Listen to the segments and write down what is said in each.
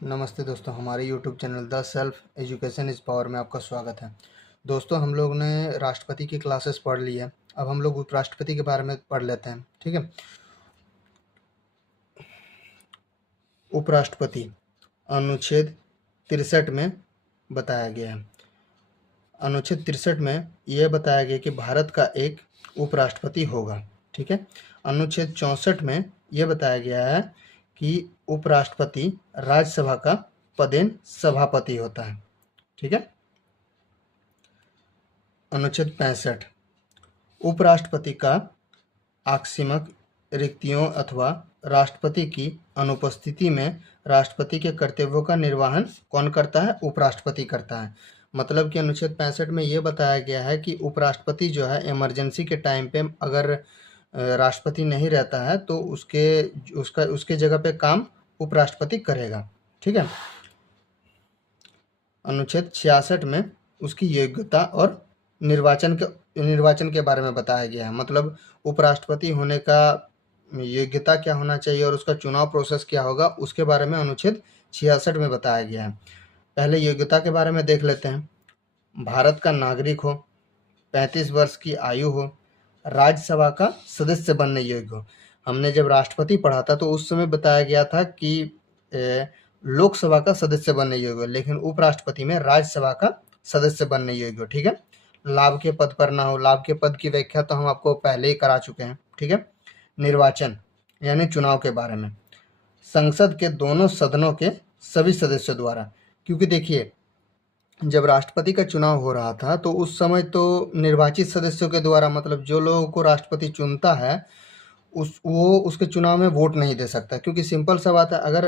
नमस्ते दोस्तों, हमारे YouTube channel the self education is power में आपका स्वागत है। दोस्तों, हम लोग ने राष्ट्रपति की क्लासेस पढ़ ली है। अब हम लोग उपराष्ट्रपति के बारे में पढ़ लेते हैं। ठीक है। उपराष्ट्रपति अनुच्छेद 63 में बताया गया है। अनुच्छेद 63 में यह बताया गया कि भारत का एक उपराष्ट्रपति होगा। ठीक है। अनुच्छेद 64 में यह बताया गया है कि उपराष्ट्रपति राज्यसभा का पदेन सभापति होता है। ठीक है। अनुच्छेद 65 उपराष्ट्रपति का आकस्मिक रिक्तियों अथवा राष्ट्रपति की अनुपस्थिति में राष्ट्रपति के कर्तव्यों का निर्वहन कौन करता है? उपराष्ट्रपति करता है। मतलब कि अनुच्छेद 65 में ये बताया गया है कि उपराष्ट्रपति जो है इमरजेंसी के टाइम पे अगर राष्ट्रपति नहीं रहता है तो उसके जगह पे काम उपराष्ट्रपति करेगा। ठीक है। अनुच्छेद 66 में उसकी योग्यता और निर्वाचन के बारे में बताया गया है। मतलब उपराष्ट्रपति होने का योग्यता क्या होना चाहिए और उसका चुनाव प्रोसेस क्या होगा, उसके बारे में अनुच्छेद 66 में बताया गया है। पहले योग्यता के बारे में देख लेते हैं। भारत का नागरिक हो, 35 वर्ष की आयु हो, राज्यसभा का सदस्य बनने योग्य हो। हमने जब राष्ट्रपति पढ़ा था तो उस समय बताया गया था कि लोकसभा का सदस्य बनने योग्य हो, लेकिन उपराष्ट्रपति में राज्यसभा का सदस्य बनने योग्य हो। ठीक है। लाभ के पद पर ना हो। लाभ के पद की व्याख्या तो हम आपको पहले ही करा चुके हैं। ठीक है। निर्वाचन यानी चुनाव के बारे में, संसद के दोनों सदनों के सभी सदस्यों द्वारा, क्योंकि देखिए जब राष्ट्रपति का चुनाव हो रहा था तो उस समय तो निर्वाचित सदस्यों के द्वारा, मतलब जो लोगों को राष्ट्रपति चुनता है वो उसके चुनाव में वोट नहीं दे सकता, क्योंकि सिंपल सा बात है, अगर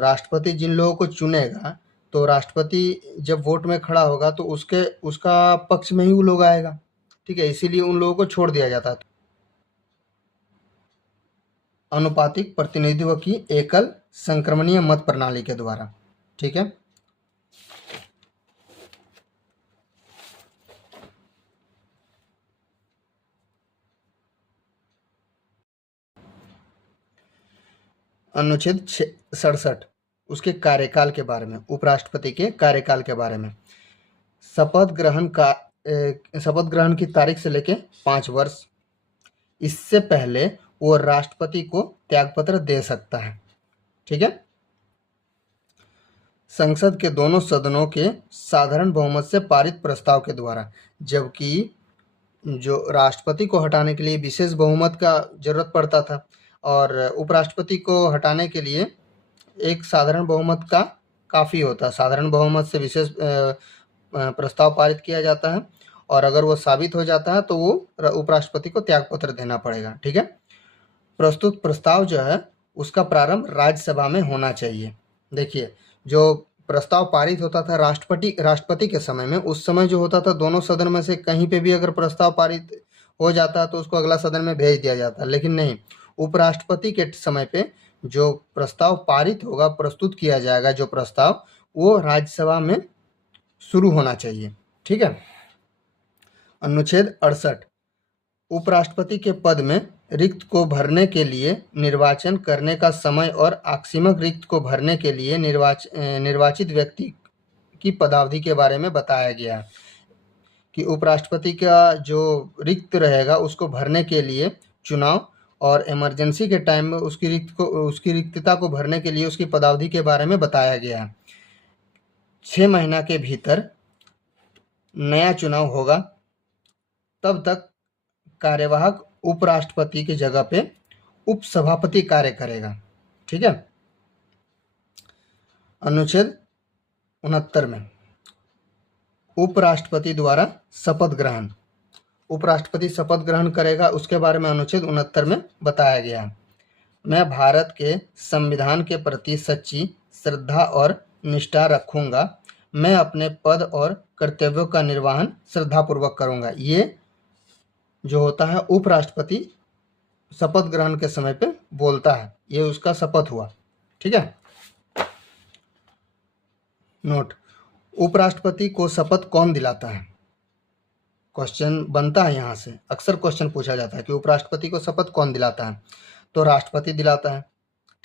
राष्ट्रपति जिन लोगों को चुनेगा तो राष्ट्रपति जब वोट में खड़ा होगा तो उसका पक्ष में ही वो लोग आएगा। ठीक है। इसीलिए उन लोगों को छोड़ दिया जाता है। अनुपातिक प्रतिनिधित्व की एकल संक्रमणीय मत प्रणाली के द्वारा। ठीक है। अनुच्छेद 67 उसके कार्यकाल के बारे में, उपराष्ट्रपति के कार्यकाल के बारे में, शपथ ग्रहण की तारीख से लेके 5 वर्ष, इससे पहले वो राष्ट्रपति को त्यागपत्र दे सकता है। ठीक है। संसद के दोनों सदनों के साधारण बहुमत से पारित प्रस्ताव के द्वारा, जबकि जो राष्ट्रपति को हटाने के लिए विशेष बहुमत का जरूरत पड़ता था और उपराष्ट्रपति को हटाने के लिए एक साधारण बहुमत का काफ़ी होता है। साधारण बहुमत से विशेष प्रस्ताव पारित किया जाता है और अगर वो साबित हो जाता है तो वो उपराष्ट्रपति को त्यागपत्र देना पड़ेगा। ठीक है। प्रस्तुत प्रस्ताव जो है उसका प्रारंभ राज्यसभा में होना चाहिए। देखिए जो प्रस्ताव पारित होता था राष्ट्रपति के समय में, उस समय जो होता था दोनों सदन में से कहीं पे भी अगर प्रस्ताव पारित हो जाता तो उसको अगला सदन में भेज दिया जाता, लेकिन नहीं, उपराष्ट्रपति के समय पे जो प्रस्ताव पारित होगा, प्रस्तुत किया जाएगा जो प्रस्ताव, वो राज्यसभा में शुरू होना चाहिए। ठीक है। अनुच्छेद 68 उपराष्ट्रपति के पद में रिक्त को भरने के लिए निर्वाचन करने का समय और आकस्मिक रिक्त को भरने के लिए निर्वाचित व्यक्ति की पदावधि के बारे में बताया गया कि उपराष्ट्रपति का जो रिक्त रहेगा उसको भरने के लिए चुनाव और इमरजेंसी के टाइम में उसकी रिक्तता को भरने के लिए उसकी पदावधि के बारे में बताया गया। 6 महीना के भीतर नया चुनाव होगा, तब तक कार्यवाहक उपराष्ट्रपति की जगह पे उपसभापति कार्य करेगा। ठीक है। अनुच्छेद 69 में उपराष्ट्रपति द्वारा शपथ ग्रहण, उपराष्ट्रपति शपथ ग्रहण करेगा, उसके बारे में अनुच्छेद 69 में बताया गया है। मैं भारत के संविधान के प्रति सच्ची श्रद्धा और निष्ठा रखूंगा। मैं अपने पद और कर्तव्यों का निर्वहन श्रद्धापूर्वक करूंगा। ये जो होता है उपराष्ट्रपति शपथ ग्रहण के समय पे बोलता है, ये उसका शपथ हुआ। ठीक है। नोट, उपराष्ट्रपति को शपथ कौन दिलाता है? क्वेश्चन बनता है यहाँ से, अक्सर क्वेश्चन पूछा जाता है कि उपराष्ट्रपति को शपथ कौन दिलाता है, तो राष्ट्रपति दिलाता है।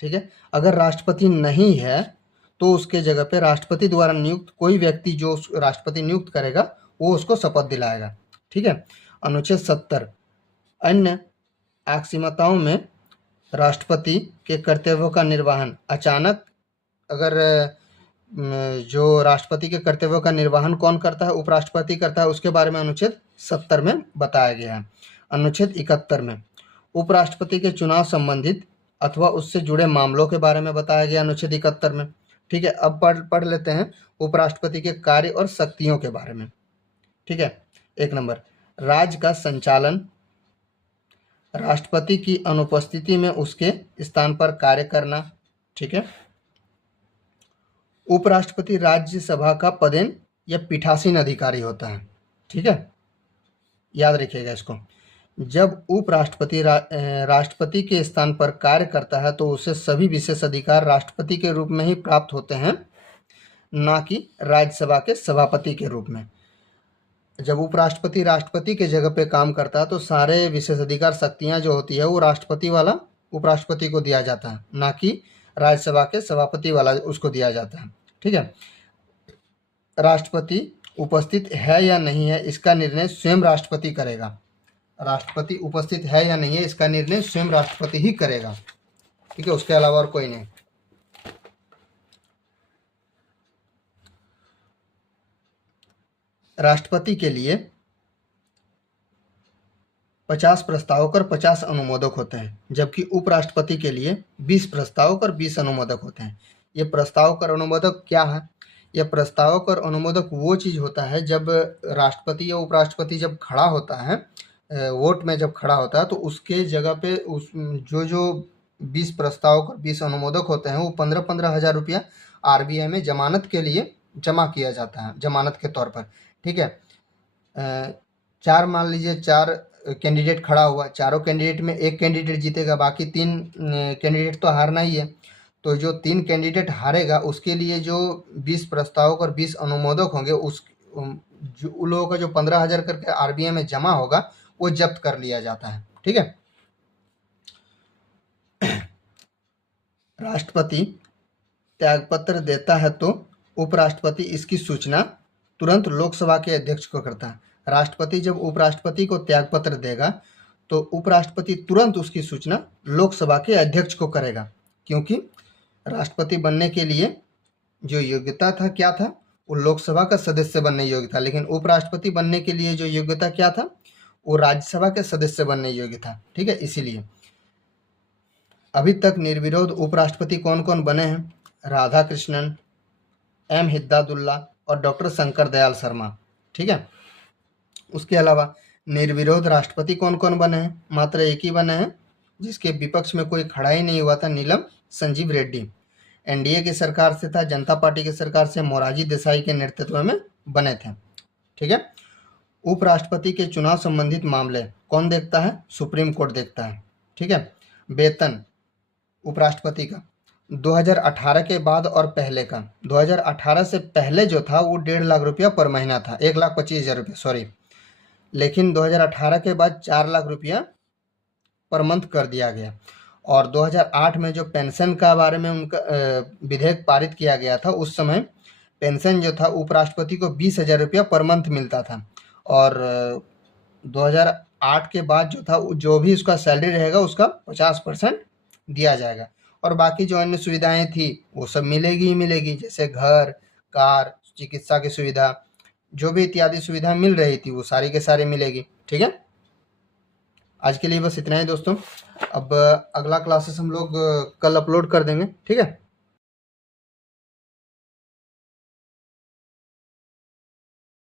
ठीक है। अगर राष्ट्रपति नहीं है तो उसके जगह पे राष्ट्रपति द्वारा नियुक्त कोई व्यक्ति जो राष्ट्रपति नियुक्त करेगा वो उसको शपथ दिलाएगा। ठीक है। अनुच्छेद 70 अन्य अक्षमताओं में राष्ट्रपति के कर्तव्यों का निर्वहन अचानक अगर जो राष्ट्रपति के कर्तव्यों का निर्वहन कौन करता है, उपराष्ट्रपति करता है, उसके बारे में अनुच्छेद 70 में बताया गया है। अनुच्छेद 71 में उपराष्ट्रपति के चुनाव संबंधित अथवा उससे जुड़े मामलों के बारे में बताया गया अनुच्छेद 71 में। ठीक है। अब पढ़ लेते हैं उपराष्ट्रपति के कार्य और शक्तियों के बारे में। ठीक है। 1 नंबर, राज्य का संचालन, राष्ट्रपति की अनुपस्थिति में उसके स्थान पर कार्य करना। ठीक है। उपराष्ट्रपति राज्यसभा का पदेन या पीठासीन अधिकारी होता है। ठीक है, याद रखिएगा इसको। जब उपराष्ट्रपति राष्ट्रपति के स्थान पर कार्य करता है तो उसे सभी विशेष अधिकार राष्ट्रपति के रूप में ही प्राप्त होते हैं, ना कि राज्यसभा के सभापति के रूप में। जब उपराष्ट्रपति राष्ट्रपति के जगह पे काम करता है तो सारे विशेष अधिकार शक्तियां जो होती है वो राष्ट्रपति वाला उपराष्ट्रपति को दिया जाता है, ना कि राज्यसभा के सभापति वाला उसको दिया जाता है। ठीक है। राष्ट्रपति उपस्थित है या नहीं है इसका निर्णय स्वयं राष्ट्रपति करेगा। राष्ट्रपति उपस्थित है या नहीं है इसका निर्णय स्वयं राष्ट्रपति ही करेगा। ठीक है, उसके अलावा और कोई नहीं। राष्ट्रपति के लिए 50 प्रस्तावक और 50 अनुमोदक होते हैं, जबकि उपराष्ट्रपति के लिए 20 प्रस्तावक और 20 अनुमोदक होते हैं। ये प्रस्तावक और अनुमोदक क्या है? यह प्रस्तावक और अनुमोदक वो चीज़ होता है जब राष्ट्रपति या उपराष्ट्रपति जब खड़ा होता है, वोट में जब खड़ा होता है, तो उसके जगह पे उस जो 20 प्रस्तावक और 20 अनुमोदक होते हैं वो 15-15 हज़ार रुपया RBI में जमानत के लिए जमा किया जाता है, जमानत के तौर पर। ठीक है। चार मान लीजिए 4 कैंडिडेट खड़ा हुआ, चारों कैंडिडेट में एक कैंडिडेट जीतेगा, बाकी 3 कैंडिडेट तो हारना ही है। तो जो 3 कैंडिडेट हारेगा उसके लिए जो 20 प्रस्तावक और 20 अनुमोदक होंगे उस उन लोगों का जो 15,000 करके RBI में जमा होगा वो जब्त कर लिया जाता है। ठीक है। राष्ट्रपति त्यागपत्र देता है तो उपराष्ट्रपति इसकी सूचना तुरंत लोकसभा के अध्यक्ष को करता है। राष्ट्रपति जब उपराष्ट्रपति को त्यागपत्र देगा तो उपराष्ट्रपति तुरंत उसकी सूचना लोकसभा के अध्यक्ष को करेगा, क्योंकि राष्ट्रपति बनने के लिए जो योग्यता था क्या था, वो लोकसभा का सदस्य बनने योग्य था, लेकिन उपराष्ट्रपति बनने के लिए जो योग्यता क्या था, वो राज्यसभा के सदस्य बनने योग्य था। ठीक है। इसीलिए अभी तक निर्विरोध उपराष्ट्रपति कौन कौन बने हैं? राधाकृष्णन, M हिद्दादुल्ला और डॉक्टर शंकर दयाल शर्मा। ठीक है। उसके अलावा निर्विरोध राष्ट्रपति कौन कौन बने हैं? मात्र एक ही बने हैं, जिसके विपक्ष में कोई खड़ा ही नहीं हुआ था, नीलम संजीव रेड्डी। NDA की सरकार से था, जनता पार्टी की सरकार से मोरारजी देसाई के नेतृत्व में बने थे। ठीक है। उपराष्ट्रपति के चुनाव संबंधित मामले कौन देखता है? सुप्रीम कोर्ट देखता है। ठीक है। वेतन उपराष्ट्रपति का 2018 के बाद और पहले का, 2018 से पहले जो था वो 1.5 लाख रुपया पर महीना था, 1,25,000 रुपये, सॉरी। लेकिन 2018 के बाद 4 लाख रुपया पर मंथ कर दिया गया। और 2008 में जो पेंशन का बारे में उनका विधेयक पारित किया गया था, उस समय पेंशन जो था उपराष्ट्रपति को 20,000 रुपया पर मंथ मिलता था। और 2008 के बाद जो था जो भी उसका सैलरी रहेगा उसका 50% दिया जाएगा, और बाकी जो अन्य सुविधाएं थी वो सब मिलेगी ही मिलेगी, जैसे घर, कार, चिकित्सा की सुविधा, जो भी इत्यादि सुविधा मिल रही थी वो सारी के सारी मिलेगी। ठीक है। आज के लिए बस इतना ही दोस्तों। अब अगला क्लासेस हम लोग कल अपलोड कर देंगे। ठीक है।